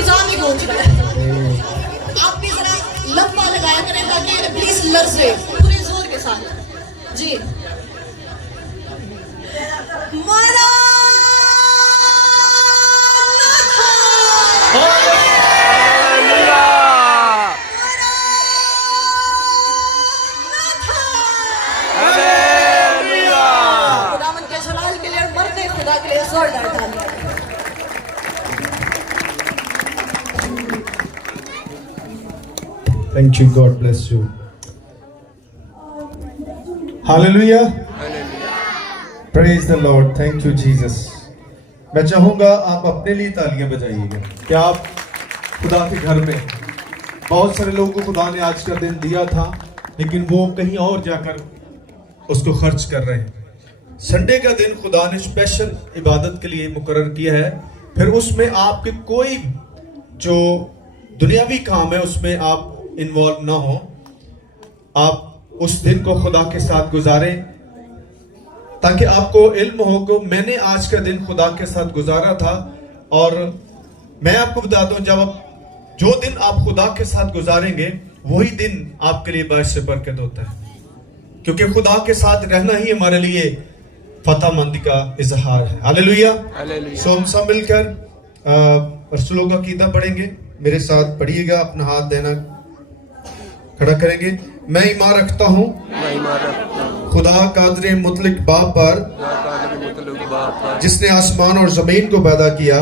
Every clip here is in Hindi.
फिजा में गूंज रहा है। आप भी जरा लंबा लगाया करें ताकि प्लीज लर्जे पूरे जोर के साथ जी। खुदावन के जलाल के लिए मरते खुदा के लिए जोरदार तालियां। Thank you. God bless you. Hallelujah. Praise the Lord. Thank you, Jesus. मैं चाहूंगा आप अपने लिए तालियां बजाइएगा। क्या आप खुदा के घर में, बहुत सारे लोगों को खुदा ने आज का दिन दिया था लेकिन वो कहीं और जाकर उसको खर्च कर रहे हैं। संडे का दिन खुदा ने स्पेशल इबादत के लिए मुकर्रर किया है, फिर उसमें आपके कोई जो दुनियावी काम है उसमें आप इन्वॉल्व ना हो। आप उस दिन को खुदा के साथ गुजारें ताकि आपको इल्म हो कि मैंने आज का दिन खुदा के साथ गुजारा था। और मैं आपको बता दूं, जब आप जो दिन आप खुदा के साथ गुजारेंगे वही दिन आपके लिए बायस से बरकत होता है, क्योंकि खुदा के साथ रहना ही हमारे लिए फतहमंदी का इजहार है। हालेलुया। सो हम सब मिलकर रसूलों का कीदा पढ़ेंगे। मेरे साथ पढ़िएगा, अपना हाथ देना खड़ा करेंगे। मैं ईमान रखता हूँ खुदा कादर मुतलक बाप पर, जिसने आसमान और जमीन को पैदा किया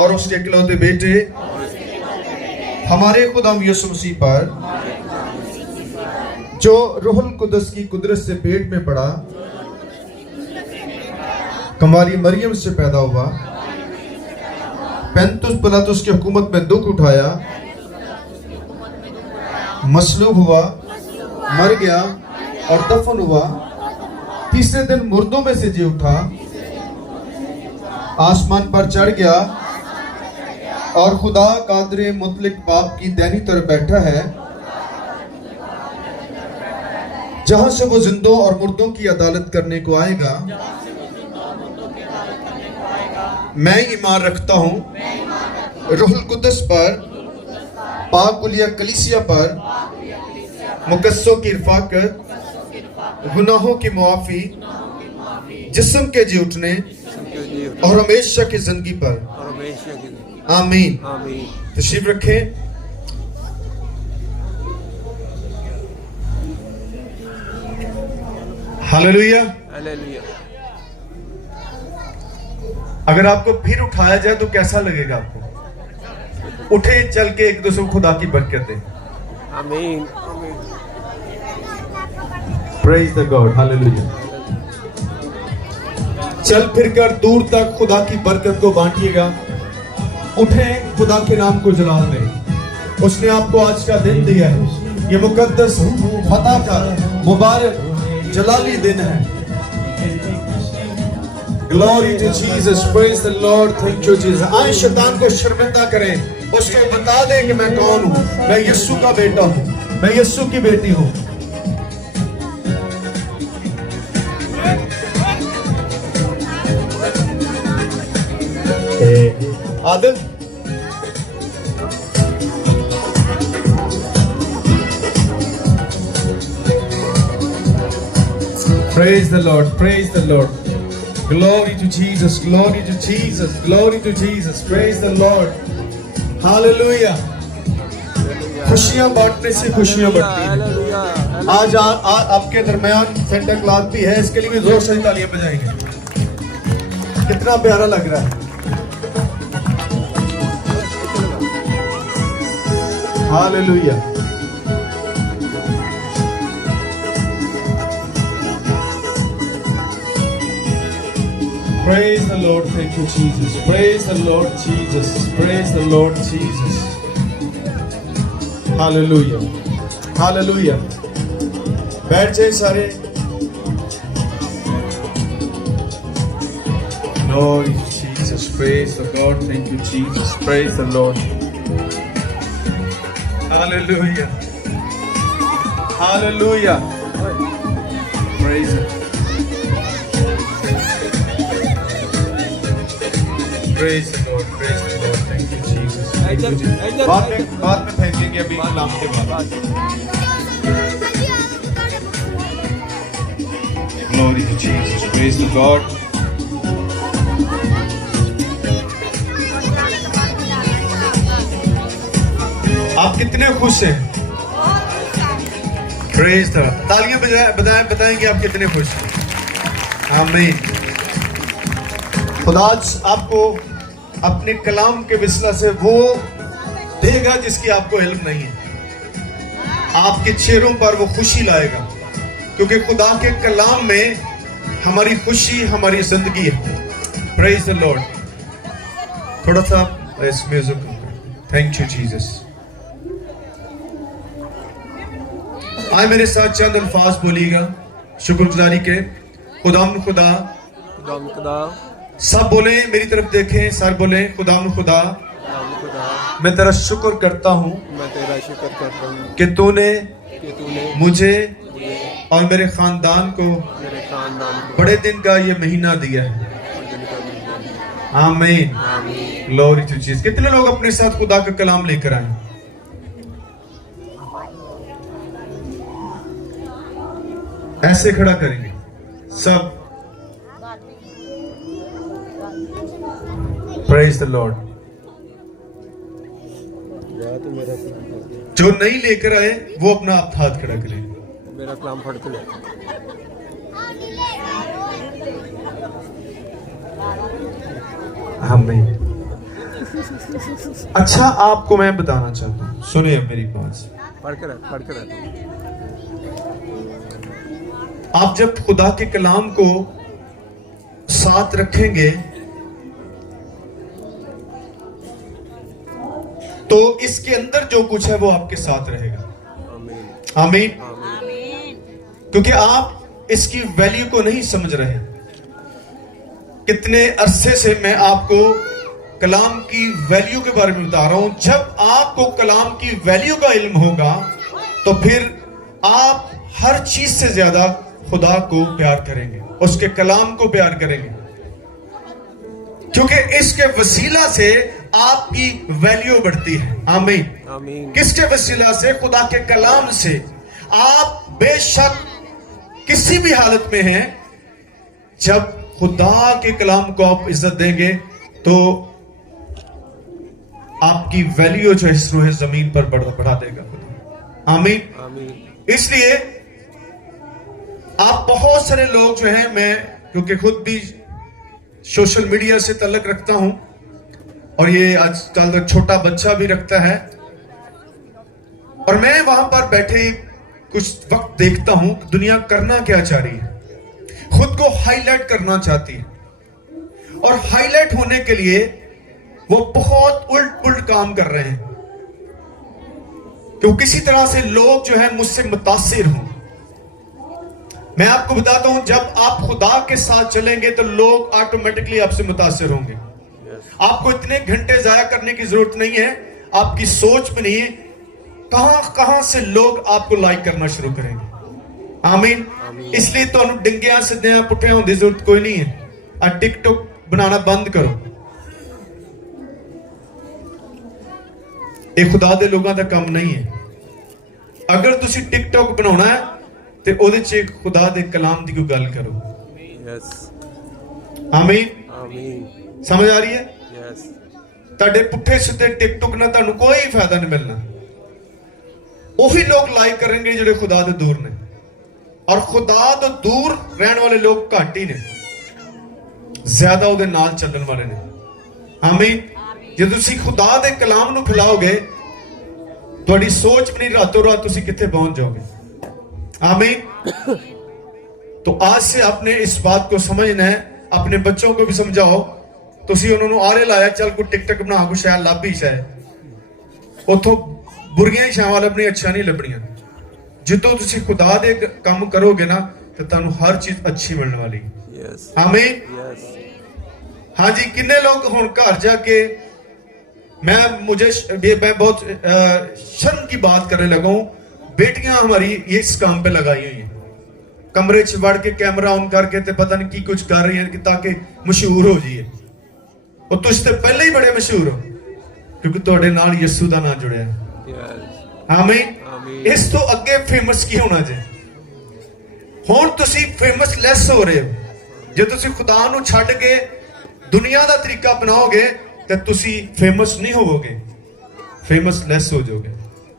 और उसके इकलौते बेटे हमारे खुदा यीशु मसीह पर, जो रूहुल कुदस की कुदरत से पेट में पड़ा, कुंवारी मरियम से पैदा हुआ, पैंतुस पिलातुस की हुकूमत में दुख उठाया, मसलूब हुआ, मर गया और दफन हुआ, तीसरे दिन मुर्दों में से जी उठा, आसमान पर चढ़ गया और खुदा कादर मुतलक बाप की दाहिनी तरफ बैठा है, जहां से वो जिंदों और मुर्दों की अदालत करने को आएगा। मैं ईमान रखता हूँ रूहुल कुदस पर, पाक कुलिया कलीसिया पर, मुकद्दसों की रफ़ाकत, गुनाहों की मुआफ़ी, जिस्म के जी उठने और हमेशा की जिंदगी पर। आमीन। तशरीफ रखें। हालेलुया। अगर आपको फिर उठाया जाए तो कैसा लगेगा आपको? उठे, चल के एक दूसरे को खुदा की बरकत दें। आमीन। Praise the God. Hallelujah. चल फिर कर दूर तक खुदा की बरकत को बांटिएगा। उठें, खुदा के नाम को जलाल दें। उसने आपको आज का दिन दिया है, ये मुकद्दस फतह का मुबारक जलाली दिन है। Glory to Jesus. Praise the Lord. Thank you Jesus. आए शैतान को शर्मिंदा करें, उसको बता दें कि मैं कौन हूँ। मैं यीशु का बेटा हूँ, मैं यीशु की बेटी हूँ। Adil, praise the Lord, praise the Lord. Glory to Jesus, glory to Jesus, glory to Jesus. Praise the Lord. Hallelujah. खुशियां बांटने से खुशियां बढ़ती हैं। आज आपके दरमियान सेंटा क्लॉज भी है, इसके लिए भी जोर से तालियां बजाएंगे। कितना प्यारा लग रहा है। Hallelujah. Praise the Lord. Thank you, Jesus. Praise the Lord Jesus. Praise the Lord Jesus. Hallelujah. Hallelujah. बैठ जाए सारे। Lord Jesus. Praise the God. Thank you, Jesus. Praise the Lord. Hallelujah. Hallelujah. Praise Him. Praise the Lord. Thank you ji. बाद में फेंकेंगे अभी कलाम के बाद। Glory to Jesus. Praise the Lord. आप कितने खुश हैं? Praise the Lord. तालियां बताएंगे आप कितने खुश हैं। आमीन। खुदा आपको अपने कलाम के विसला से वो देगा जिसकी आपको इल्म नहीं है। आपके चेहरों पर वो खुशी लाएगा, क्योंकि खुदा के कलाम में हमारी खुशी, हमारी जिंदगी है। Praise the Lord. थोड़ा सा इस म्यूजिक। Thank you Jesus. आए मेरे साथ चंद अल्फाज बोलिएगा शुक्रगुजारी के। खुदा सब बोले, मेरी तरफ देखें, सर बोले खुदा मैं तेरा शुक्र करता हूँ कि तूने मुझे और मेरे खानदान को बड़े दिन का ये महीना दिया है। आमीन। Glory to Jesus. कितने लोग अपने साथ खुदा का कलाम लेकर आए? ऐसे खड़ा करेंगे सब। Praise the Lord. जो नहीं लेकर आए वो अपना आप हाथ खड़ा करें। मेरा कलाम पढ़ के ले। आमीन। अच्छा, आपको मैं बताना चाहता हूँ, सुनिए अब मेरी बात। पढ़ के रहे। आप जब खुदा के कलाम को साथ रखेंगे तो इसके अंदर जो कुछ है वो आपके साथ रहेगा। आमीन। क्योंकि आप इसकी वैल्यू को नहीं समझ रहे। कितने अरसे से मैं आपको कलाम की वैल्यू के बारे में बता रहा हूं। जब आपको कलाम की वैल्यू का इल्म होगा तो फिर आप हर चीज से ज्यादा खुदा को प्यार करेंगे, उसके कलाम को प्यार करेंगे, क्योंकि इसके वसीला से आपकी वैल्यू बढ़ती है। आमीन। किसके वसीला से? खुदा के कलाम से। आप बेशक किसी भी हालत में हैं, जब खुदा के कलाम को आप इज्जत देंगे तो आपकी वैल्यू जो है रूह जमीन पर बढ़ा देगा खुदा। आमीन। इसलिए आप बहुत सारे लोग जो हैं, मैं क्योंकि खुद भी सोशल मीडिया से ताल्लुक रखता हूं और ये आजकल तक छोटा बच्चा भी रखता है, और मैं वहां पर बैठे कुछ वक्त देखता हूं कि दुनिया करना क्या चाह रही है। खुद को हाईलाइट करना चाहती है, और हाईलाइट होने के लिए वो बहुत उल्ट पुल्ट काम कर रहे हैं, क्योंकि किसी तरह से लोग जो है मुझसे मुतासिर हों। मैं आपको बताता हूं, जब आप खुदा के साथ चलेंगे तो लोग ऑटोमेटिकली आपसे मुतासिर होंगे। आपको इतने घंटे जाया करने की जरूरत नहीं है, आपकी सोच में नहीं है, कहां से लोग आपको लाइक करना शुरू करेंगे। आमीन। इसलिए तो डिंगिया सिद्धियां पुठिया होने की जरूरत कोई नहीं है। और टिकटॉक बनाना बंद करो। ये खुदा दे लोगों का काम नहीं है। अगर तुसी टिकटॉक बनाना है तो ਉਹਦੇ ਚ खुदा दे कलाम की कोई गल करो। आमीन। समझ आ रही है? ਤੁਹਾਡੇ ਪੁੱਠੇ ਸਿੱਧੇ टिकटॉक ਨਾਲ ਤੁਹਾਨੂੰ कोई फायदा नहीं मिलना। वही लोग लाइक करेंगे जो खुदा तो दूर ने, और खुदा तो दूर रहने वाले लोग घट ही ने, ज्यादा ਉਹਦੇ ਨਾਲ ਚੱਲਣ वाले ने। आमीन। ਜੇ ਤੁਸੀਂ खुदा दे कलाम ਨੂੰ फैलाओगे, ਤੁਹਾਡੀ सोच भी नहीं रातों रात ਤੁਸੀਂ किथे पहुंच जाओगे। आमीन। तो आज से आपने इस बात को समझना है, अपने बच्चों को भी समझाओ। ਤੁਸੀਂ ਉਹਨਾਂ ਨੂੰ ਆਰੇ ਲਾਇਆ, ਚੱਲ ਕੋਈ ਟਿਕਟਕ ਬਣਾ ਕੋ ਸ਼ਾਇਦ ਲੱਭ ਹੀ ਸ਼ਾਇਦ ਉਥੋਂ ਬੁਰੀਆਂ ਹੀ ਸ਼ਾਵਾਂ ਲੱਭਣੀਆਂ, ਅੱਛਾ ਨਹੀਂ ਲੱਭਣੀਆਂ। ਜਦੋਂ ਤੁਸੀਂ ਖੁਦਾ ਦੇ ਕੰਮ ਕਰੋਗੇ ਨਾ ਤੇ ਤੁਹਾਨੂੰ ਹਰ ਚੀਜ਼ ਅੱਛੀ ਮਿਲਣ ਵਾਲੀ। ਆਮੀਨ। ਹਾਂਜੀ, कितने लोग ਹੁਣ ਘਰ ਜਾ के मैं बहुत शर्म की बात करने लगा हूं। बेटियां हमारी ये इस काम पे लगाई हुई हैं, कमरे च वड़ के कैमरा ऑन करके ते पता नहीं की कुछ कर रही हैं ताकि मशहूर हो जाइए। और तुझ तो पहले ही बड़े मशहूर हो। क्योंकि ਤੁਹਾਡੇ ਨਾਲ ਯਿਸੂ ਦਾ ਨਾਮ ਜੁੜਿਆ। यस ਆਮੀਨ। आमीन ਇਸ ਤੋਂ ਅੱਗੇ ਫੇਮਸ ਕੀ ਹੋਣਾ ਜੇ? ਹੁਣ ਤੁਸੀਂ ਫੇਮਸ ਲੈਸ ਹੋ ਰਹੇ ਹੋ। ਜੇ ਤੁਸੀਂ ਖੁਦਾ ਨੂੰ ਛੱਡ ਕੇ ਦੁਨੀਆ ਦਾ ਤਰੀਕਾ ਅਪਣਾਓਗੇ ਤੇ ਤੁਸੀਂ ਫੇਮਸ ਨਹੀਂ ਹੋਵੋਗੇ, ਫੇਮਸ ਲੈਸ ਹੋ ਜਾਓਗੇ।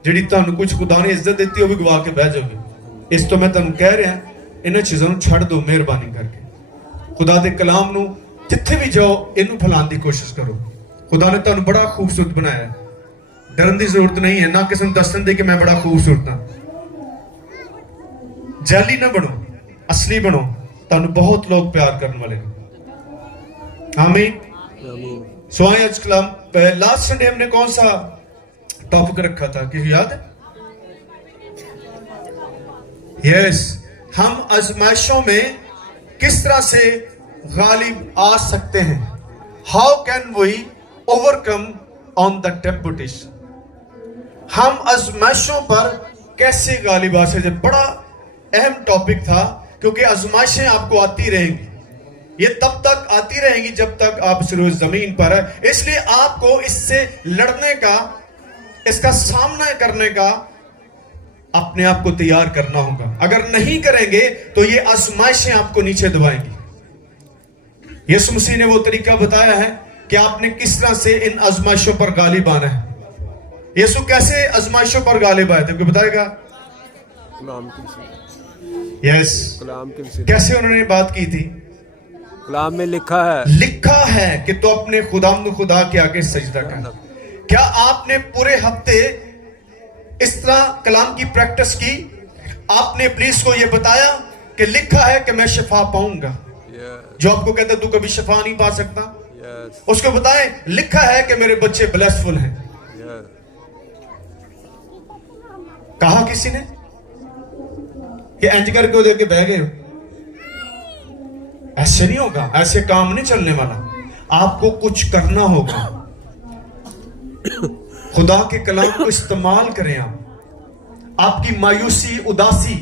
ਜਿਹੜੀ ਤੁਹਾਨੂੰ ਕੁਝ ਖੁਦਾ ਨੇ ਇੱਜ਼ਤ ਦਿੱਤੀ ਉਹ ਵੀ ਗਵਾ ਕੇ ਬਹਿ ਜਾਓਗੇ। ਇਸ ਤੋਂ ਮੈਂ ਤੁਹਾਨੂੰ ਕਹਿ ਰਿਹਾ, ਇਹਨਾਂ ਚੀਜ਼ਾਂ ਨੂੰ ਛੱਡ ਦਿਓ ਮਿਹਰਬਾਨੀ ਕਰਕੇ। ਖੁਦਾ ਦੇ ਕਲਾਮ ਨੂੰ ਜਿੱਥੇ ਵੀ ਜਾਓ ਇਹਨੂੰ ਫੈਲਾਉਣ ਦੀ ਕੋਸ਼ਿਸ਼ ਕਰੋ। ਖੁਦਾ ਨੇ ਤੁਹਾਨੂੰ ਬੜਾ ਖੂਬਸੂਰਤ ਬਣਾਇਆ ਹੈ। ਡਰਨ ਦੀ ਜ਼ਰੂਰਤ ਨਹੀਂ ਹੈ, ਨਾ ਕਿਸੇ ਨੂੰ ਦੱਸਣ ਦੀ ਕਿ ਮੈਂ ਬੜਾ ਖੂਬਸੂਰਤ ਹਾਂ। ਜਾਲੀ ਨਾ ਬਣੋ, असली बनो, ਤੁਹਾਨੂੰ बहुत लोग प्यार करने वाले। आमीन। आमीन सो आए आज कलाम। लास्ट संडे हमने कौन सा टॉपिक रखा था, किसी याद है? यस, हम आजमाइशों में किस तरह से गालिब आ सकते हैं। How can we overcome on the temptation. हम आजमाइशों पर कैसे गालिब आ सकते। बड़ा अहम टॉपिक था, क्योंकि आजमाइशें आपको आती रहेंगी। ये तब तक आती रहेंगी जब तक आप सिर्फ जमीन पर है। इसलिए आपको इससे लड़ने का, इसका सामना करने का अपने आप को तैयार करना होगा। अगर नहीं करेंगे तो ये आजमाइशें आपको नीचे दबाएंगी। यीशु मसीह ने वो तरीका बताया है कि आपने किस तरह से इन आजमाइशों पर गालिब आना है। यीशु कैसे आजमाइशों पर गालिब आए थे, कोई बताएगा? कलाम की वसीले यस, कलाम के वसीले कैसे उन्होंने बात की थी? कलाम में लिखा है कि तो अपने खुदा के आगे सजदा कर। क्या आपने पूरे हफ्ते इस तरह कलाम की प्रैक्टिस की? आपने इब्लीस को यह बताया कि लिखा है कि मैं शिफा पाऊंगा। जो आपको कहता तू कभी शिफा नहीं पा सकता, उसको बताएं लिखा है कि मेरे बच्चे ब्लेसफुल हैं। कहा किसी ने कि इंज करके वो देके बह गए हो? ऐसे नहीं होगा, ऐसे काम नहीं चलने वाला। आपको कुछ करना होगा। खुदा के कलाम को इस्तेमाल करें। आपकी मायूसी, उदासी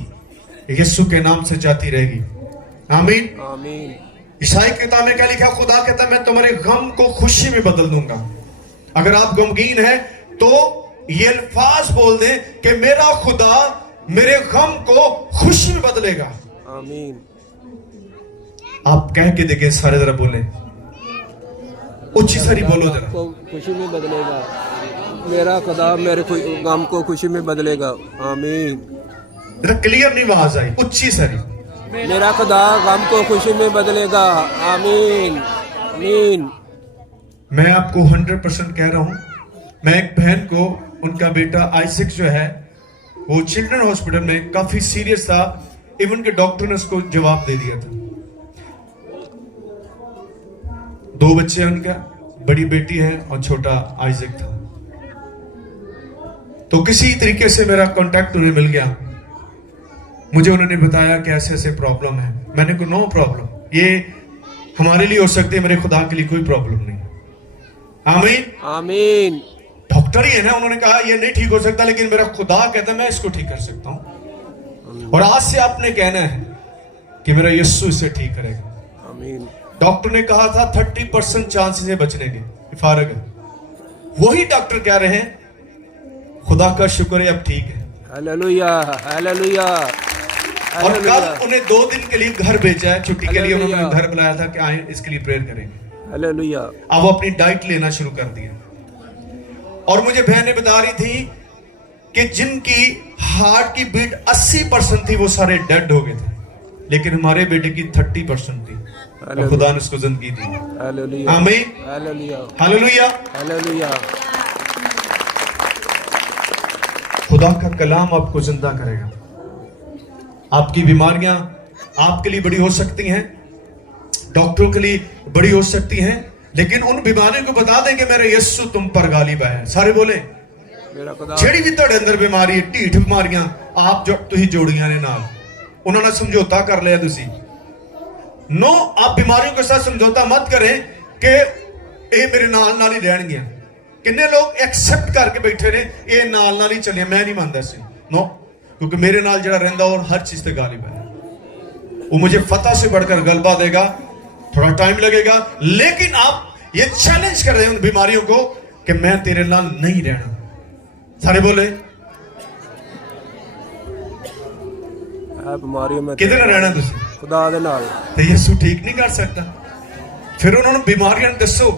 यीशु के नाम से जाती रहेगी। आमीन आमीन। ईसाई किताब में क्या लिखा? खुदा कहता है मैं तुम्हारे गम को खुशी में बदल दूंगा। अगर आप गमगीन हैं तो ये अल्फाज बोल दें कि मेरा खुदा मेरे गम को खुशी में बदलेगा। आमीन। आप कह के देखें, सारे जरा बोले, उच्ची सारी बोलो जरा। को खुशी में बदलेगा, मेरा खुदा मेरे गम को खुशी में बदलेगा। आमीन। जरा क्लियर नहीं आवाज आई, उच्ची सारी। मेरा खुदा गम को खुशी में बदलेगा। आमीन आमीन। मैं आपको 100% कह रहा हूं। मैं एक बहन को, उनका बेटा आइजक जो है वो चिल्ड्रन हॉस्पिटल में काफी सीरियस था। इवन के डॉक्टर ने उसको जवाब दे दिया था। 2 बच्चे हैं उनका, बड़ी बेटी है और छोटा आइजक था। तो किसी तरीके से मेरा कांटेक्ट उन्हें मिल गया। मुझे उन्होंने बताया कि ऐसे ऐसे प्रॉब्लम है। मैंने कहा नो प्रॉब्लम, ये हमारे लिए हो सकती है, मेरे खुदा के लिए कोई प्रॉब्लम नहीं। आमीन आमीन। डॉक्टर ही है ना, उन्होंने कहा ये नहीं ठीक हो सकता, लेकिन मेरा खुदा कहता है मैं इसको ठीक कर सकता हूं। और आज से आपने कहना है कि मेरा यीशु इसे ठीक करेगा। आमीन। डॉक्टर ने कहा था 30% चांसेस है बचने के, फारग है। वही डॉक्टर कह रहे हैं खुदा का शुक्र है अब ठीक है। Hallelujah hallelujah. और कल उन्हें 2 दिन के लिए घर भेजा है छुट्टी के लिए। उन्होंने घर बुलाया था कि आए इसके लिए प्रेयर करेंगे। हालेलुया। अब वो अपनी डाइट लेना शुरू कर दिया। और मुझे बहनें बता रही थी कि जिनकी हार्ट की बीट 80% थी वो सारे डेड हो गए थे, लेकिन हमारे बेटे की 30% थी। और खुदा ने उसको जिंदगी दी। हालेलुया आमीन हालेलुया हालेलुया हालेलुया। खुदा का कलाम आपको जिंदा करेगा। आपकी बीमारियां आपके लिए बड़ी हो सकती हैं, डॉक्टरों के लिए बड़ी हो सकती हैं, लेकिन उन बीमारियों को बता दें कि मेरा यीशु तुम पर गालिब है। सारे बोले ਜਿਹੜੀ ਵੀ ਤੁਹਾਡੇ ਅੰਦਰ ਬਿਮਾਰੀ ਹੈ, ਢੀਠ ਬਿਮਾਰੀਆਂ, ਆਪ ਜੋ ਤੁਸੀਂ ਜੋੜੀਆਂ ਨੇ ਨਾਲ, ਉਹਨਾਂ ਨਾਲ ਸਮਝੌਤਾ ਕਰ ਲਿਆ ਤੁਸੀਂ। नो, आप बीमारियों के साथ समझौता मत करें कि ये मेरे नाल ही रहणगियां। किन्ने लोग एक्सेप्ट करके बैठे ने ये नाल ही चले, मैं नहीं मानता इसे। नो, क्योंकि मेरे नाल जड़ा रहिंदा और हर चीज से गालिब है। वो मुझे फतह से बढ़कर गलबा देगा। थोड़ा टाइम लगेगा, लेकिन आप ये चैलेंज कर रहे हैं उन बीमारियों को कि मैं तेरे नाल नहीं रहना। सारे बोले बीमारी में किदे नाल रहना तुसी? खुदा दे नाल। ते यीशु ठीक नहीं कर सकता? फिर उन्होंने बीमारियां दसो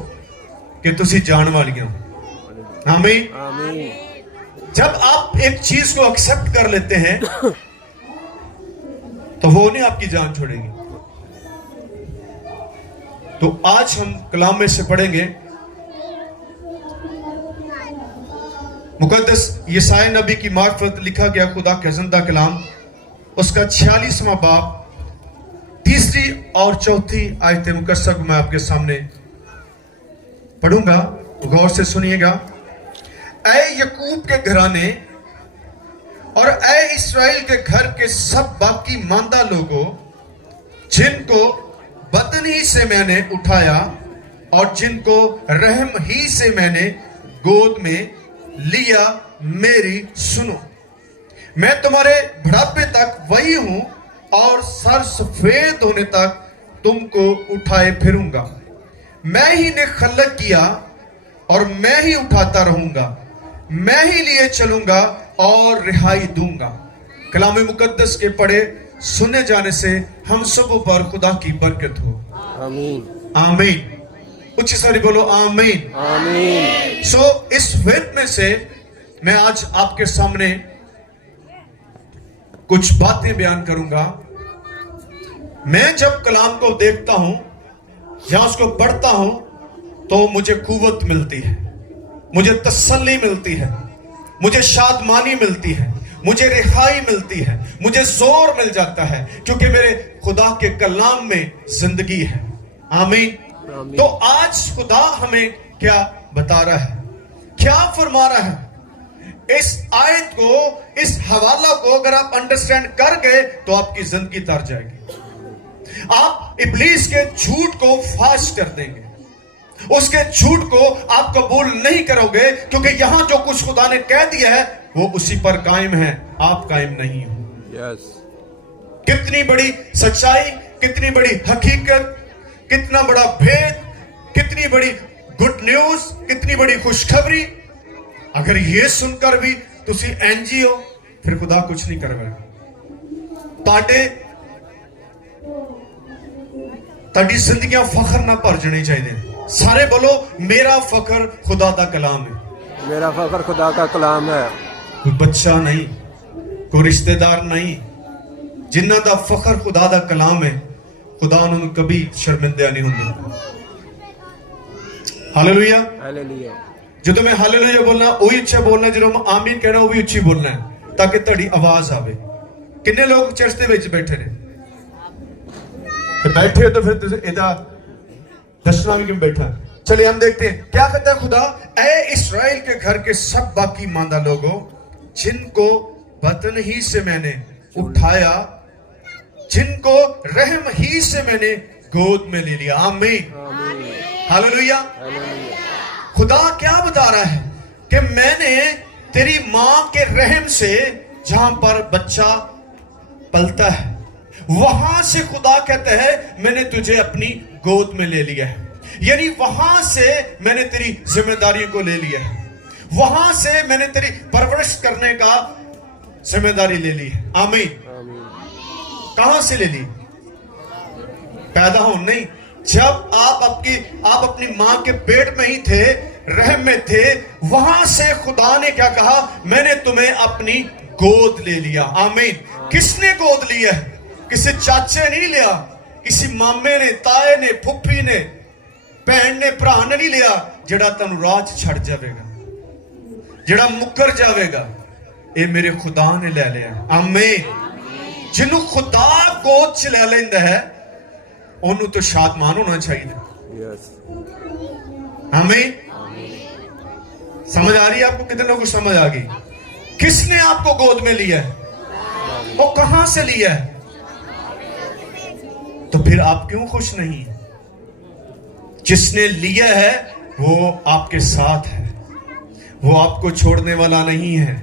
कि तुसी जान वालियां हो। आमीन। आमीन। जब आप एक चीज को एक्सेप्ट कर लेते हैं तो वो नहीं आपकी जान छोड़ेगी। तो आज हम कलाम में से पढ़ेंगे मुकद्दस यशायाह नबी की मार्फत लिखा गया खुदा का जिंदा कलाम, उसका 46वां बाब, 3री और 4थी आयतें मुकस्सा को मैं आपके सामने पढ़ूंगा, गौर से सुनिएगा। ऐ यकूब के घराने और ऐ इस्राएल के घर के सब बाकी मांदा लोगों, जिनको बदन ही से मैंने उठाया और जिनको रहम ही से मैंने गोद में लिया, मेरी सुनो। मैं तुम्हारे बुढ़ापे तक वही हूं और सर सफेद होने तक तुमको उठाए फिरूंगा। मैं ही ने खलक किया और मैं ही उठाता रहूंगा, मैं ही लिए चलूंगा और रिहाई दूंगा। कलाम मुकद्दस के पढ़े सुने जाने से हम सब पर खुदा की बरकत हो। आमीन। आमीन। उच्च सारी बोलो आमीन। आमीन। सो इस वेद में से मैं आज आपके सामने कुछ बातें बयान करूंगा। मैं जब कलाम को देखता हूं या उसको पढ़ता हूं तो मुझे कुव्वत मिलती है, मुझे तसल्ली मिलती है, मुझे शादमानी मिलती है, मुझे रिहाई मिलती है, मुझे जोर मिल जाता है, क्योंकि मेरे खुदा के कलाम में जिंदगी है। आमीन। तो आज खुदा हमें क्या बता रहा है, क्या फरमा रहा है? इस आयत को, इस हवाला को अगर आप अंडरस्टैंड कर गए तो आपकी जिंदगी तर जाएगी। आप इब्लीस के झूठ को फाश कर देंगे, उसके झूठ को आप कबूल नहीं करोगे, क्योंकि यहां जो कुछ खुदा ने कह दिया है वो उसी पर कायम है, आप कायम नहीं हो। यस। कितनी बड़ी सच्चाई, कितनी बड़ी हकीकत, कितना बड़ा भेद, कितनी बड़ी गुड न्यूज, कितनी बड़ी खुशखबरी। अगर ये सुनकर भी तुसी एनजी हो, फिर खुदा कुछ नहीं करेगा। ताड़ी जिंदगियां फखर ना भर जानी चाहिए। सारे बोलो मेरा फखर खुदा दा कलाम है। मेरा फखर खुदा का कलाम है। कोई बच्चा नहीं, कोई रिश्तेदार नहीं, जिन्हां दा फखर खुदा दा कलाम है, खुदा उन्होंने कभी शर्मिंदा नहीं होंगे। हालेलुया। हालेलुया। जो मैं हालेलुया बोलना वही अच्छा बोलना, जो मैं आमीन कहना वो भी अच्छी बोलना है, ताकि तेरी आवाज आवे। किन्ने लोग चर्च दे विच बैठे ने? बैठे हो तो फिर तुझे इदा दसना भी क्यों बैठा? चलिए हम देखते हैं क्या कहता है खुदा। ऐ इस्राएल के घर के सब बाकी मांदा लोगों, जिनको बतन ही से मैंने उठाया, जिनको रहम ही से मैंने गोद में ले लिया। आमीन। हालेलुया। खुदा क्या बता रहा है कि मैंने तेरी मां के रहम से, जहां पर बच्चा पलता है, वहां से खुदा कहता है मैंने तुझे अपनी गोद में ले लिया है। यानी वहां से मैंने तेरी जिम्मेदारियों को ले लिया है, वहां से मैंने तेरी परवरिश करने का जिम्मेदारी ले ली है। आमीन। कहां से ले ली? पैदा हो नहीं, जब आप अपनी मां के पेट में ही थे, रहम में थे, वहां से खुदा ने क्या कहा? मैंने तुम्हें अपनी गोद ले लिया। आमीन। किसने गोद लिया? किसी चाचे नहीं लिया, किसी मामे ने, ताए ने, फुफी ने, भैन ने, भरा ने नहीं लिया। जड़ा तेन राह छड़ जाएगा, जड़ा मुकर जाएगा, ये मेरे खुदा ने ले लिया। आमीन। जिन्हों खुदा गोद च ले लेंदा है ओनू तो शादमान होना चाहिए। यस। आमीन। समझ आ रही है आपको? कितने लोगों को समझ आ गई? किसने आपको गोद में लिया है? वो कहां से लिया है? तो फिर आप क्यों खुश नहीं? जिसने लिया है वो आपके साथ है, वो आपको छोड़ने वाला नहीं है।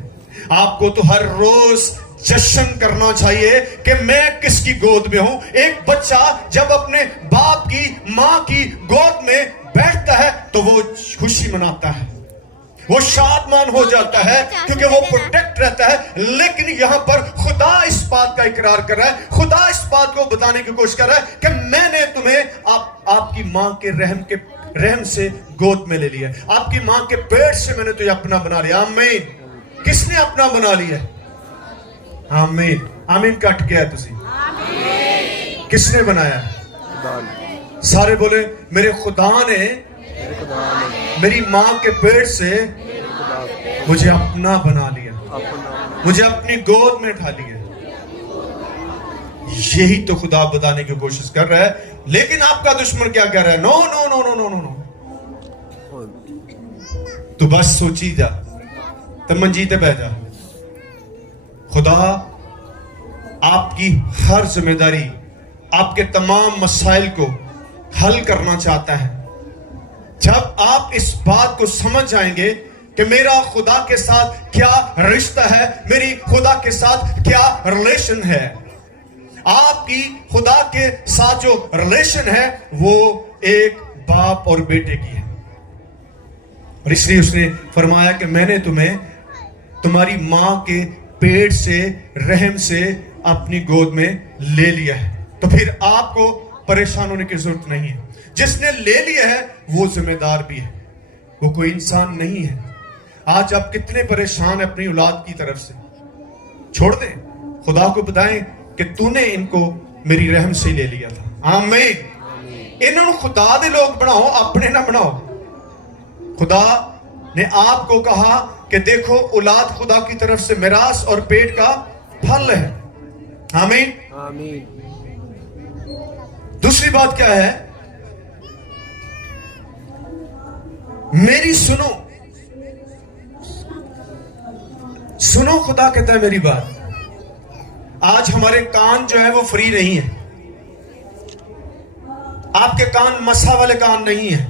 आपको तो हर रोज जश्न करना चाहिए कि मैं किसकी गोद में हूं। एक बच्चा जब अपने बाप की, मां की गोद में बैठता है तो वो खुशी मनाता है, वो शादमान हो जाता है क्योंकि वो प्रोटेक्ट रहता है। लेकिन यहां पर खुदा इस बात का इकरार कर रहा है, खुदा इस बात को बताने की कोशिश कर रहा है कि मैंने तुम्हें आपकी मां के रहम से गोद में ले लिया, आपकी मां के पेट से मैंने तुझे अपना बना लिया। आमीन। किसने अपना बना लिया? आमीन। आमीन कट गया तुसी, किसने बनाया? खुदा ने, सारे बोले मेरे खुदा ने खुदा ने मेरी मां के पेट से खुदा मुझे अपना बना लिया, अपना मुझे अपनी गोद में उठा लिया। यही तो खुदा बताने की कोशिश कर रहा है। लेकिन आपका दुश्मन क्या कह रहा है? No no no no no no no, तू बस सोची जा, तब मंजीते बह जा। खुदा आपकी हर जिम्मेदारी, आपके तमाम मसाइल को हल करना चाहता है। जब आप इस बात को समझ जाएंगे कि मेरा खुदा के साथ क्या रिश्ता है, मेरी खुदा के साथ क्या रिलेशन है, आपकी खुदा के साथ जो रिलेशन है वो एक बाप और बेटे की है। और इसलिए उसने फरमाया कि मैंने तुम्हें तुम्हारी मां के पेट से, रहम से अपनी गोद में ले लिया है। तो फिर आपको परेशान होने की जरूरत नहीं है। जिसने ले लिया है वो जिम्मेदार भी है, वो कोई इंसान नहीं है। आज आप कितने परेशान हैं अपनी औलाद की तरफ से, छोड़ दें, खुदा को बताएं कि तूने इनको मेरी रहम से ले लिया था। आमीन। इन्होंने खुदा दे लोग बनाओ, अपने ना बनाओ। खुदा ने आपको कहा कि देखो औलाद खुदा की तरफ से मिरास और पेट का फल है। आमीन। आमीन। दूसरी बात क्या है? मेरी सुनो, सुनो, खुदा कहता है मेरी बात। आज हमारे कान जो है वो फ्री नहीं है। आपके कान मसा वाले कान नहीं है,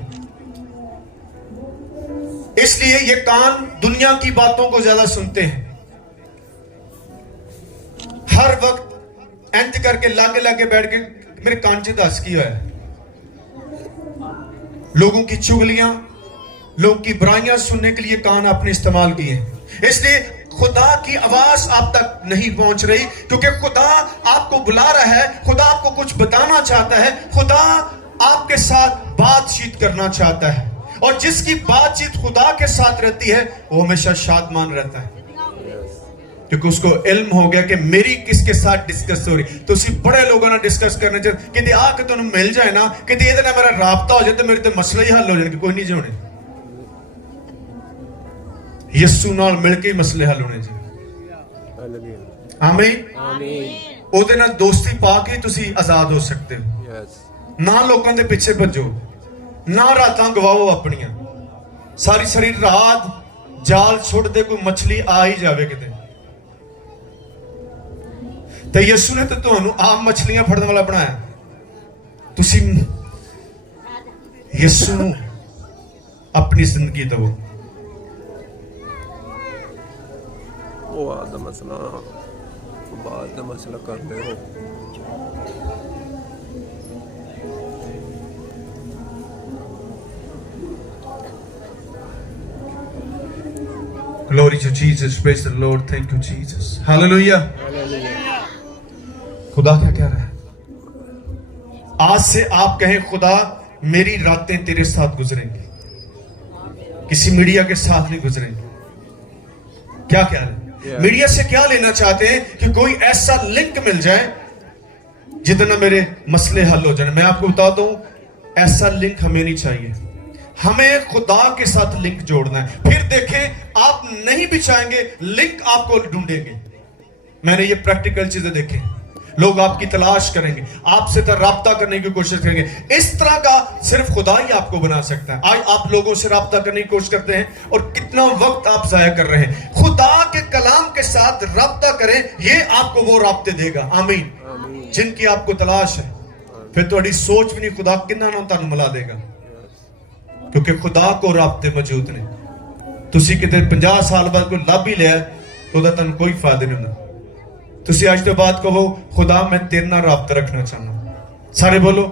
इसलिए ये कान दुनिया की बातों को ज्यादा सुनते हैं। हर वक्त इंत करके लागे लागे बैठ के मेरे कान से दस किया है, लोगों की चुगलियां, लोगों की बुराइयां सुनने के लिए कान आपने इस्तेमाल किए। इसलिए खुदा की आवाज आप तक नहीं पहुंच रही, क्योंकि खुदा आपको बुला रहा है, खुदा आपको कुछ बताना चाहता है, खुदा आपके साथ बातचीत करना चाहता है। और जिसकी बातचीत खुदा के साथ रहती है वो हमेशा शादमान रहता है, क्योंकि उसको इल्म हो गया कि मेरी किसके साथ डिस्कस हो रही। तो उसी बड़े लोगों ने डिस्कस करने चाहिए कि आके तुम मिल जाए ना, कि मेरा राबता हो जाए तो मेरे तो मसले ही हल हो जाएंगे। कोई नहीं जी होने, यीशु नाल मिलके ही मसले हल होने चाहिए। आमीन। आमीन। ਉਹਦੇ ਨਾਲ ਦੋਸਤੀ ਪਾ ਕੇ ਤੁਸੀਂ ਆਜ਼ਾਦ ਹੋ ਸਕਦੇ ਹੋ। यस। ਨਾ ਲੋਕਾਂ ਦੇ ਪਿੱਛੇ ਭੱਜੋ, ਨਾ ਰਾਤਾਂ ਗਵਾਓ ਆਪਣੀਆਂ। ਸਾਰੀ ਸਾਰੀ ਰਾਤ ਜਾਲ ਛੁੱਟਦੇ ਕੋਈ ਮੱਛਲੀ ਆ ਹੀ ਜਾਵੇ ਕਿਤੇ। ਤੇ ਯਿਸੂ ਨੇ ਤਾਂ ਤੁਹਾਨੂੰ ਆਮ ਮੱਛਲੀਆਂ ਫੜਨ ਵਾਲਾ ਬਣਾਇਆ। ਤੁਸੀਂ ਯਿਸੂ ਨੂੰ ਆਪਣੀ ਜ਼ਿੰਦਗੀ ਦਿਓ। वो आधा मसला बाद का मसला करते हो। Glory to Jesus. Praise the Lord. Thank you, Jesus. Hallelujah. खुदा क्या कह रहा है? आज से आप कहें खुदा मेरी रातें तेरे साथ गुजरेंगी, किसी मीडिया के साथ नहीं गुजरेंगी। क्या कह रहे हैं? मीडिया से क्या लेना चाहते हैं कि कोई ऐसा लिंक मिल जाए जितना मेरे मसले हल हो जाए। मैं आपको बता दूं, ऐसा लिंक हमें नहीं चाहिए। हमें खुदा के साथ लिंक जोड़ना है। फिर देखें, आप नहीं भी चाहेंगे लिंक आपको ढूंढेंगे। मैंने ये प्रैक्टिकल चीजें देखी। लोग आपकी तलाश करेंगे, आपसे राब्ता करने की कोशिश करेंगे। इस तरह का सिर्फ खुदा ही आपको बना सकता है। आज आप लोगों से राब्ता करने की कोशिश करते हैं और कितना वक्त आप जाया कर रहे हैं। खुदा के कलाम के साथ राब्ता करें, ये आपको वो राब्ते देगा। आमीन। जिनकी आपको तलाश है, फिर थोड़ी सोच भी नहीं, खुदा किन्ना ना तुहानू मिला देगा, क्योंकि खुदा को राब्ते मौजूद ने। तुसी किते 50 साल बाद कोई लभ ही लिया तो ਉਹਦਾ ਤੁਹਾਨੂੰ कोई फायदा नहीं होना। तुसी आज तो बाद कहो खुदा मैं तेरे नाल राब्ता रखना चाहना। सारे बोलो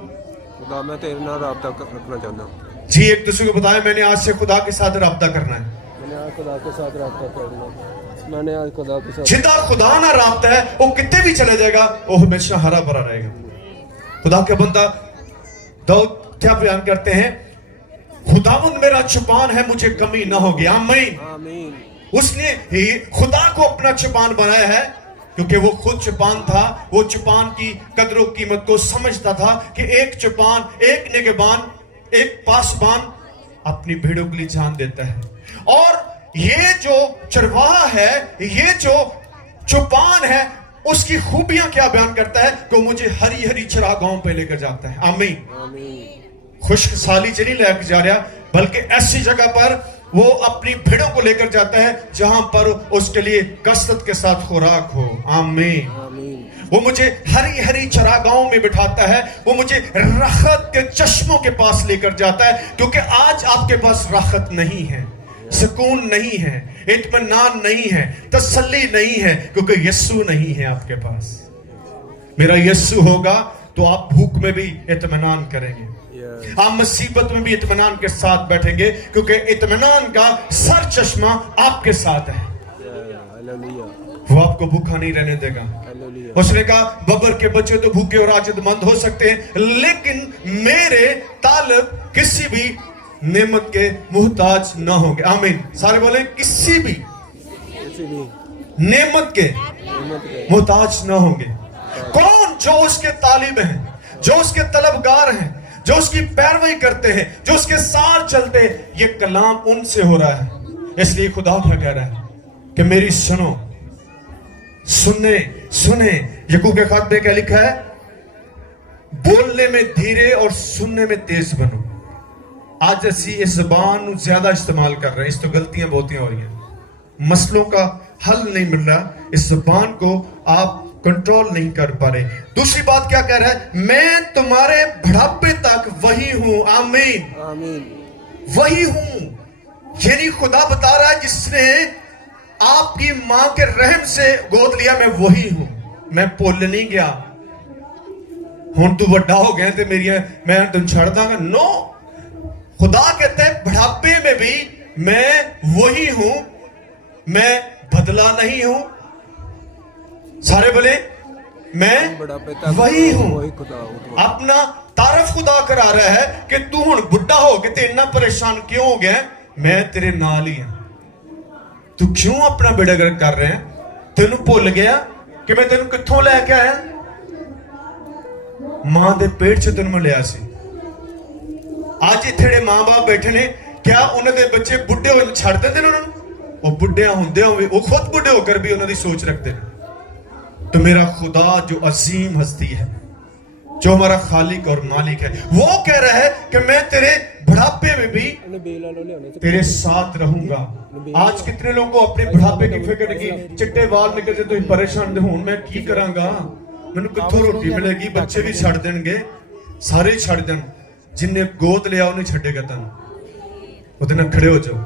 खुदा मैं तेरे नाल राब्ता रखना चाहता हूँ। जी। एक दूसरे को बताया मैंने आज से खुदा के साथ राब्ता करना है। मैंने आज खुदा के साथ रब्ता कर लिया, मैंने आज खुदा के साथ जिदा खुदा ना राबता है वो कितने भी चले जाएगा, वो हमेशा हरा भरा रहेगा। खुदा के बंदा दाऊद क्या बयान करते हैं, खुदावंद मेरा चुपान है, मुझे कमी ना होगी। आमीन। आमीन। उसने खुदा को अपना चुपान बनाया है क्योंकि वो खुद चुपान था। वो चुपान की कदरों कीमत को समझता था कि एक चुपान, एक निगहबान, एक पासबान अपनी भेड़ों के लिए जान देता है। और ये जो चरवाहा है, ये जो चुपान है, उसकी खूबियां क्या बयान करता है कि मुझे हरी हरी चरागाहों पे लेकर जाता है। आमीन। खुश्क साली से नहीं लेकर जा रहा, बल्कि ऐसी जगह पर वो अपनी भेड़ों को लेकर जाता है जहां पर उसके लिए कसरत के साथ खुराक हो। आमीन। वो मुझे हरी हरी चरागाहों में बिठाता है, वो मुझे राहत के चश्मों के पास लेकर जाता है, क्योंकि आज आपके पास राहत नहीं है, सुकून नहीं है, इत्मीनान नहीं है, तसल्ली नहीं है, क्योंकि यीशु नहीं है आपके पास। मेरा यीशु होगा तो आप भूख में भी इत्मीनान करेंगे, आप मुसीबत में भी इत्मीनान के साथ बैठेंगे, क्योंकि इत्मीनान का सर चश्मा आपके साथ है। वो आपको भूखा नहीं रहने देगा। उसने कहा बबर के बच्चे तो भूखे और आजिदमंद हो सकते हैं, लेकिन मेरे तालब किसी भी नेमत के मुहताज ना होंगे। आमीन। सारे बोले किसी भी नेमत के मुहताज ना होंगे। कौन? जो उसके तालिब हैं, जो उसके तलबगार हैं, जो उसकी पैरवी करते हैं, जो उसके साथ चलते हैं। ये कलाम उनसे हो रहा है। इसलिए खुदा क्या कह रहा है कि मेरी सुनो, सुने सुने। यकूब के खात में क्या लिखा है, बोलने में धीरे और सुनने में तेज बनो। आज असी इस जबान ज्यादा इस्तेमाल कर रहे हैं, इस तो गलतियां बहुत हो रही हैं, मसलों का हल नहीं मिल रहा, इस जबान को आप कंट्रोल नहीं कर पा रहे। दूसरी बात क्या कह रहा है, मैं तुम्हारे बुढ़ापे तक वही हूं। आमीन। आमीन। वही हूं, यानी खुदा बता रहा है जिसने आपकी मां के रहम से गोद लिया, मैं वही हूं, मैं भुल नहीं गया। हुण तू वड्डा हो गया ते मेरी मैं तुम छड़ दांगा। नो, खुदा कहते हैं बुढ़ापे में भी मैं वही हूं, मैं बदला नहीं हूं। सारे बोले मैं वही हूं। अपना तारफ खुदा करा रहा है कि तू हुण बुढ़ा हो गया ते इतना परेशान क्यों हो गया, मैं तेरे नाल ही हूं। तू क्यों अपना बेड़ा गर्क कर रहे हैं? तेनू भुल गया कि मैं तेनू कित्थों लैके आया? मां दे पेट च तेनू लिया सी। आज इत्थे मां बाप बैठे ने, क्या उन्होंने बच्चे बुढ़े हो छड़ देंगे उन्होंने? वो बुढ़िया होंदे होवे, वो खुद बुढ़े होकर भी उन्होंने सोच रखते हैं। तो मेरा खुदा जो अजीम हस्ती है, जो हमारा खालिक और मालिक है, वो कह रहा है कि मैं तेरे बुढ़ापे में भी तेरे साथ रहूंगा। आज कितने लोगों को अपने बुढ़ापे की फिक्र की, चिट्टे बाल निकल जाए तो परेशान हूं, मैं की करांगा, मैनू कित्थों रोटी मिलेगी, बच्चे भी छड़ देंगे, सारे छड़ देन, जिन्हें गोद लिया उन्हें छड़ेगा। तुम उधर खड़े हो जाओ,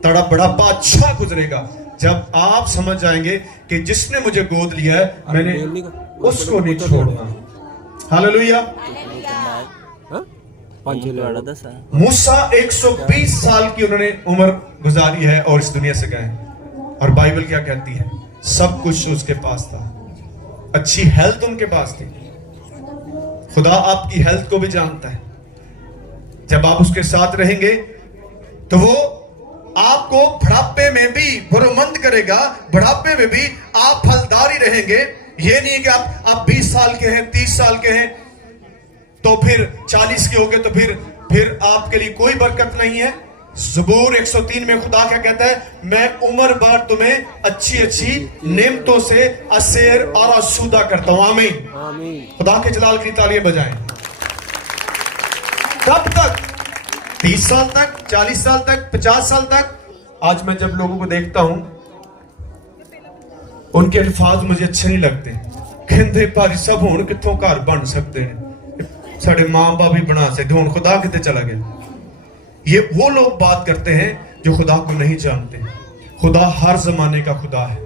ताड़ा बुढ़ापा अच्छा गुजरेगा जब आप समझ जाएंगे कि जिसने मुझे गोद लिया है मैंने उसको नहीं छोड़ना। हालेलुया। मूसा 120 साल की उन्होंने उम्र गुजारी है और इस दुनिया से गए। और बाइबल क्या कहती है, सब कुछ उसके पास था, अच्छी हेल्थ उनके पास थी। खुदा आपकी हेल्थ को भी जानता है। जब आप उसके साथ रहेंगे तो वो आपको बुढ़ापे में भी भरोमंद करेगा, बुढ़ापे में भी आप फलदारी रहेंगे। ये नहीं कि आप 20 साल के हैं, 30 साल के हैं तो फिर 40 के हो गए तो फिर आपके लिए कोई बरकत नहीं है। ज़बूर 103 में खुदा क्या कहता है, मैं उम्र भर तुम्हें अच्छी अच्छी नेमतों से असेर और आसूदा करता हूं। आमीन। खुदा के जलाल की तालियां बजाएं। कब तक? 30 साल तक, 40 साल तक, 50 साल तक? आज मैं जब लोगों को देखता हूं उनके अल्फाज मुझे अच्छे नहीं लगते। कहते भारी सब हुण कित्थों घर बन सकते हैं, साढ़े मां बाप भी बना सकते, हुण खुदा किते चला गया। ये वो लोग बात करते हैं जो खुदा को नहीं जानते। खुदा हर जमाने का खुदा है।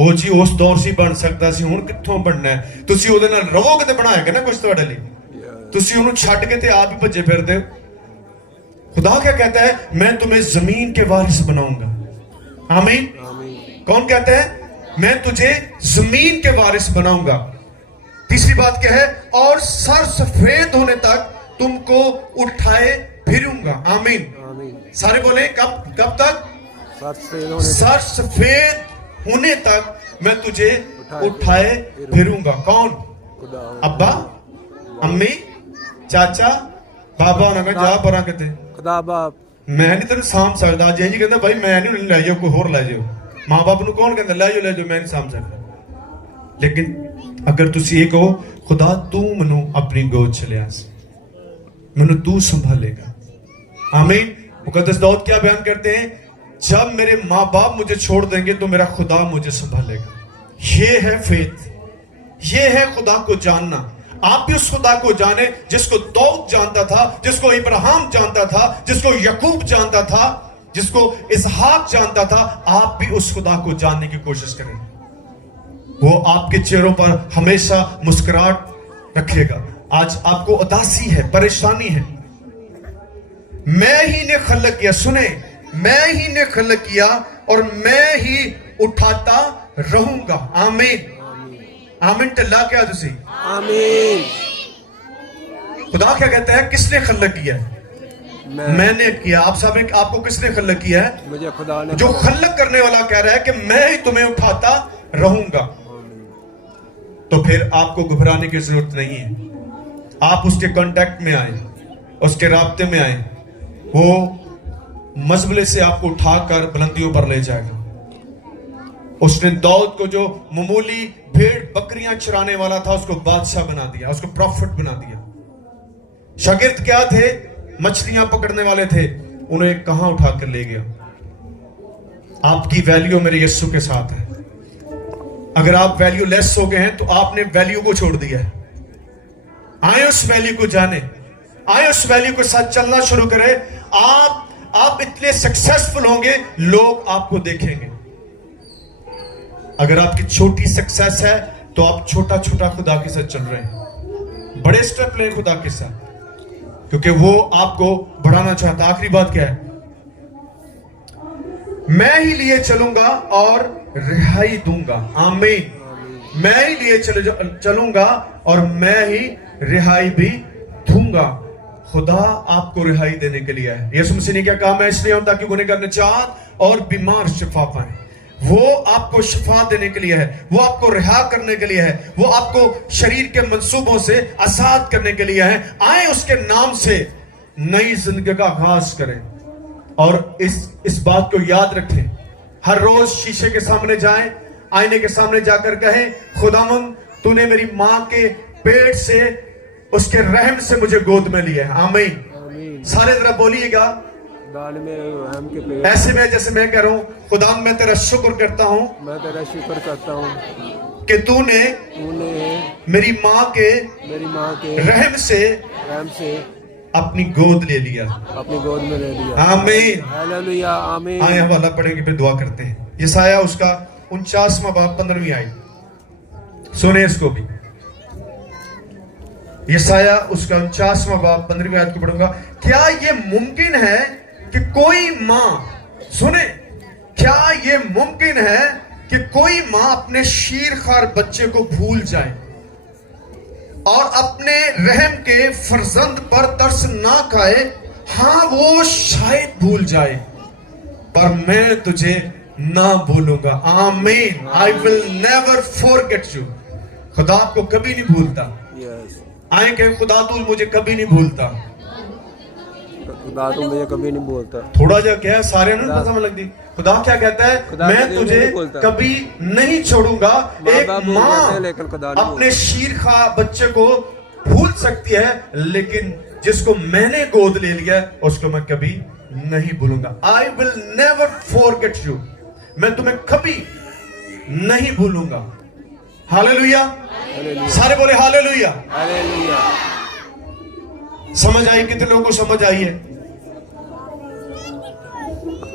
ओ जी उस दौर से बन सकता सी, हुण कित्थों बनना है? तुसी ओदे नाल रहोगे ते बनाएगा ना कुछ तुहाडे लई, तुसी ओनू छड्ड के ते आप ही भज्जे फिरदे हो। खुदा क्या कहता है? मैं तुम्हें जमीन के वारिस बनाऊंगा। आमीन। कौन कहता है? मैं तुझे जमीन के वारिस बनाऊंगा। तीसरी बात क्या है? और सर सफेद होने तक तुमको उठाए फिरूंगा। आमीन। सारे बोले कब तक? सर सफेद होने तक मैं तुझे उठाए फिरूंगा। कौन? अब्बा, अम्मी, चाचा, बाबा ना जा परा कहते खुदा बाप। मैं नहीं तेन साम सकता। जे जी कहता भाई मैं नहीं ले जाओ, कोई होर ले जाओ। मां बाप को कौन कहता ले जाओ मैं नहीं साम सकता। लेकिन अगर तुसी ये कहो खुदा तू मनु अपनी गोद च लिया, मनु तू संभालेगा। आमीन। मुकद्दस दाऊद क्या बयान करते हैं? जब मेरे माँ बाप मुझे छोड़ देंगे तो मेरा खुदा मुझे संभालेगा। ये है फेथ, ये है खुदा को जानना। आप भी उस खुदा को जाने जिसको दाऊद जानता था, जिसको इब्राहिम जानता था, जिसको यकूब जानता था, जिसको इसहाक जानता था। आप भी उस खुदा को जानने की कोशिश करें। वो आपके चेहरों पर हमेशा मुस्कुराहट रखेगा। आज आपको उदासी है, परेशानी है, मैं ही ने खलक किया। सुने, मैं ही ने खलक किया और मैं ही उठाता रहूंगा। आमीन। आमीन। टल्ला क्या तुसी? आमीन। खुदा क्या कहता है? किसने खलक किया है? मैंने किया। आप सब आपको किसने खलक किया है? मुझे खुदा ने। जो खलक करने वाला कह रहा है कि मैं ही तुम्हें उठाता रहूंगा, तो फिर आपको घबराने की जरूरत नहीं है। आप उसके कांटेक्ट में आए, उसके राब्ते में आए, वो मजबले से आपको उठाकर बुलंदियों पर ले जाएगा। उसने दाऊद को जो मामूली भेड़ बकरियां चराने वाला था उसको बादशाह बना दिया, उसको प्रॉफिट बना दिया। शागिर्द क्या थे? मछलियां पकड़ने वाले थे, उन्हें कहां उठाकर ले गया। आपकी वैल्यू मेरे यीशु के साथ है। अगर आप वैल्यू लेस हो गए हैं तो आपने वैल्यू को छोड़ दिया है। आए उस वैल्यू को जाने, आए उस वैल्यू के साथ चलना शुरू करें। आप इतने सक्सेसफुल होंगे, लोग आपको देखेंगे। अगर आपकी छोटी सक्सेस है तो आप छोटा छोटा खुदा के साथ चल रहे हैं। बड़े स्टेप लें खुदा के साथ, क्योंकि वो आपको बढ़ाना चाहता। आखिरी बात क्या है? मैं ही लिए चलूंगा और रिहाई दूंगा। आमीन। मैं ही लिए चलूंगा और मैं ही रिहाई भी दूंगा। खुदा आपको रिहाई देने के लिए है। यीशु मसीह ने क्या कहा? मैं इसलिए हूं ताकि गुनहगार निजात और बीमार शिफा पाएं। वो आपको शिफा देने के लिए है, वो आपको रिहा करने के लिए है, वो आपको शरीर के मंसूबों से आजाद करने के लिए है। आए उसके नाम से नई जिंदगी का आगाज करें। और इस बात को याद रखें, हर रोज शीशे के सामने जाएं, आईने के सामने जाकर कहें, खुदावंद तूने मेरी मां के पेट से, उसके रहम से मुझे गोद में लिया है। आमीन। सारे तरह बोलिएगा। ऐसे में जैसे मैं कह रहा हूं, खुदा मैं तेरा शुक्र करता हूं, मैं तेरा शुक्र करता हूं कि तूने मेरी मां के रहम से अपनी गोद ले लिया, अपनी गोद में ले लिया। आमीन। हालेलुया। आमीन। आए हवाला पढ़ेंगे फिर दुआ करते हैं। यशायाह उसका 49वां बाब 15वीं आयत, सुने इसको भी। यशायाह उसका 49वां बाब 15वीं आयत को पढ़ूंगा। क्या ये मुमकिन है कि कोई मां, सुने, क्या ये मुमकिन है कि कोई मां अपने शीरखार बच्चे को भूल जाए और अपने रहम के फर्जंद पर तरस ना खाए? हां, वो शायद भूल जाए, पर मैं तुझे ना भूलूंगा। आमीन। I will never forget you. खुदा आपको कभी नहीं भूलता। आए कहे खुदा तू मुझे कभी नहीं भूलता। खुदा तो मुझे कभी नहीं बोलता। थोड़ा जा क्या सारे ना समझ लगती। खुदा क्या कहता है? मैं तुझे कभी नहीं छोड़ूंगा। एक माँ अपने शीरखा बच्चे को भूल सकती है, लेकिन जिसको मैंने गोद ले लिया उसको मैं कभी नहीं भूलूंगा। I will never forget you. मैं तुम्हें कभी नहीं भूलूंगा। हालेलुया। सारे बोले हालेलुया। हालेलुया। समझ आई? कितने लोगों को समझ आई है?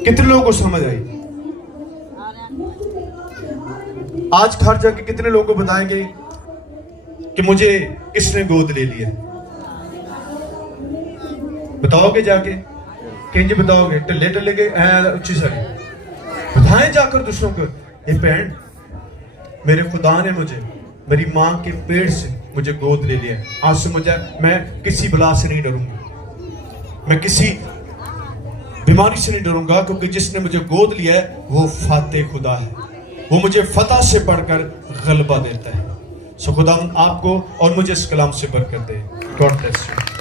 कितने लोगों को समझ आई? आज घर जाके कितने लोगों को बताएंगे कि मुझे किसने गोद ले लिया? बताओगे जाके? किंज बताओगे? ढिले ढिले के उच्ची सारी बताएं जाकर दूसरों को, ये बहन मेरे खुदा ने मुझे मेरी माँ के पेट से मुझे गोद ले लिया। आज से मुझे, मैं किसी बला से नहीं डरूंगा, मैं किसी बीमारी से नहीं डरूंगा, क्योंकि जिसने मुझे गोद लिया है वो फाते खुदा है, वो मुझे फतह से बढ़कर गलबा देता है। सो खुदा आपको और मुझे इस कलाम से बरकत दे। God bless you.